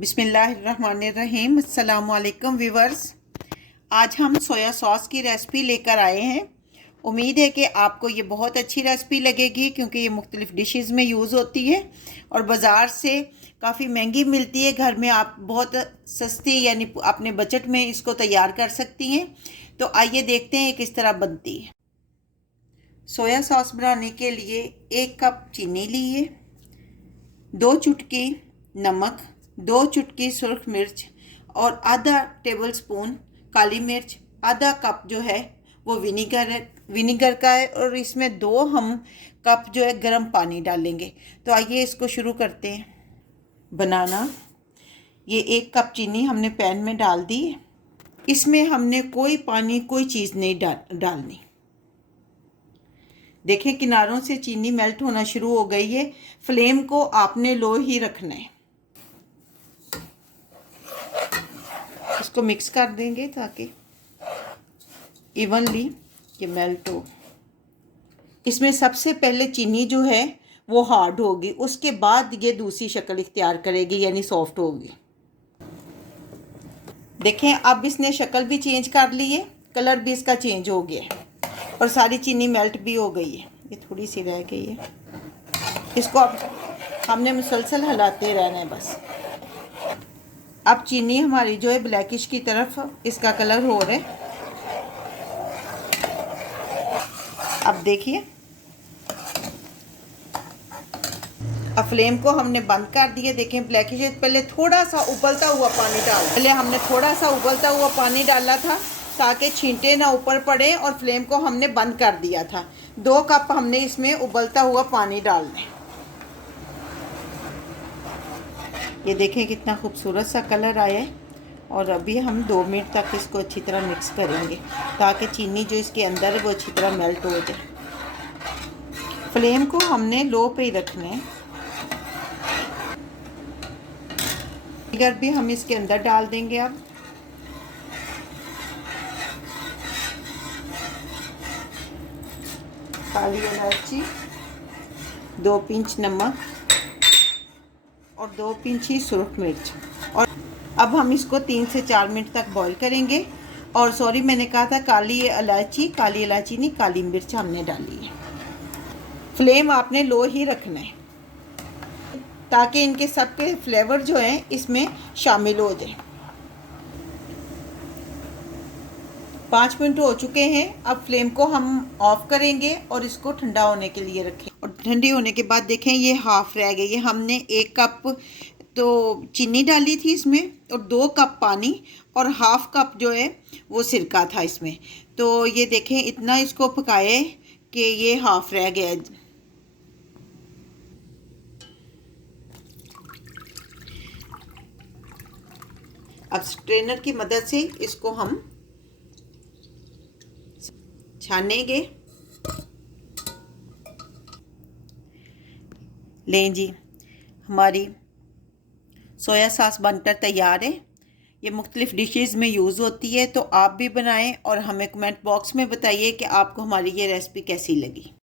बिस्मिल्लाहिर्रहमानिर्रहीम। अस्सलामुअलैकुम व्यूवर्स। आज हम सोया सॉस की रेसिपी लेकर आए हैं। उम्मीद है कि आपको ये बहुत अच्छी रेसिपी लगेगी क्योंकि ये मुख्तलिफ़ डिशेस में यूज़ होती है और बाज़ार से काफ़ी महंगी मिलती है। घर में आप बहुत सस्ती यानी अपने बजट में इसको तैयार कर सकती हैं। तो आइए देखते हैं किस तरह बनती है। सोया सॉस बनाने के लिए 1 कप चीनी लिए, 2 चुटकी नमक, 2 चुटकी सुर्ख मिर्च और आधा टेबल स्पून काली मिर्च, आधा कप जो है वो विनीगर का है और इसमें 2 हम कप जो है गर्म पानी डालेंगे। तो आइए इसको शुरू करते हैं बनाना। ये 1 कप चीनी हमने पैन में डाल दी। इसमें हमने कोई पानी कोई चीज़ नहीं डालनी। देखें किनारों से चीनी मेल्ट होना शुरू हो गई है। फ्लेम को आपने लो ही रखना है। इसको मिक्स कर देंगे ताकि इवनली ये मेल्ट हो। इसमें सबसे पहले चीनी जो है वो हार्ड होगी, उसके बाद ये दूसरी शक्ल इख्तियार करेगी यानी सॉफ्ट होगी। देखें अब इसने शक्ल भी चेंज कर ली है, कलर भी इसका चेंज हो गया और सारी चीनी मेल्ट भी हो गई है। ये थोड़ी सी रह गई है, इसको अब हमने मुसलसल हिलाते रहना है बस। अब चीनी हमारी जो है ब्लैकिश की तरफ इसका कलर हो रहा है। अब देखिए अब फ्लेम को हमने बंद कर दिया। देखें ब्लैकिश। पहले थोड़ा सा उबलता हुआ पानी डाला था ताकि छींटे ना ऊपर पड़े और फ्लेम को हमने बंद कर दिया था। 2 कप हमने इसमें उबलता हुआ पानी डालना है। ये देखें कितना खूबसूरत सा कलर आया है और अभी हम 2 मिनट तक इसको अच्छी तरह मिक्स करेंगे ताकि चीनी जो इसके अंदर है वो अच्छी तरह मेल्ट हो जाए। फ्लेम को हमने लो पे ही रखना है। विनेगर भी हम इसके अंदर डाल देंगे। अब काली इलायची, 2 पिंच नमक और 2 पिंच ही सुर्ख मिर्च। और अब हम इसको 3 से 4 मिनट तक बॉईल करेंगे। और सॉरी मैंने कहा था काली इलायची नहीं, काली मिर्च हमने डाली है। फ्लेम आपने लो ही रखना है ताकि इनके सबके फ्लेवर जो हैं इसमें शामिल हो जाए। 5 मिनट हो चुके हैं। अब फ्लेम को हम ऑफ करेंगे और इसको ठंडा होने के लिए रखें। और ठंडी होने के बाद देखें ये हाफ रह गई है। हमने 1 कप तो चीनी डाली थी इसमें और 2 कप पानी और हाफ कप जो है वो सिरका था इसमें। तो ये देखें इतना इसको पकाए कि ये हाफ रह गया। अब स्ट्रेनर की मदद से इसको हम छानेंगे। लें जी, हमारी सोया सॉस बनकर तैयार है। ये मुख्तलिफ़ डिशेस में यूज़ होती है। तो आप भी बनाएं और हमें कमेंट बॉक्स में बताइए कि आपको हमारी ये रेसिपी कैसी लगी।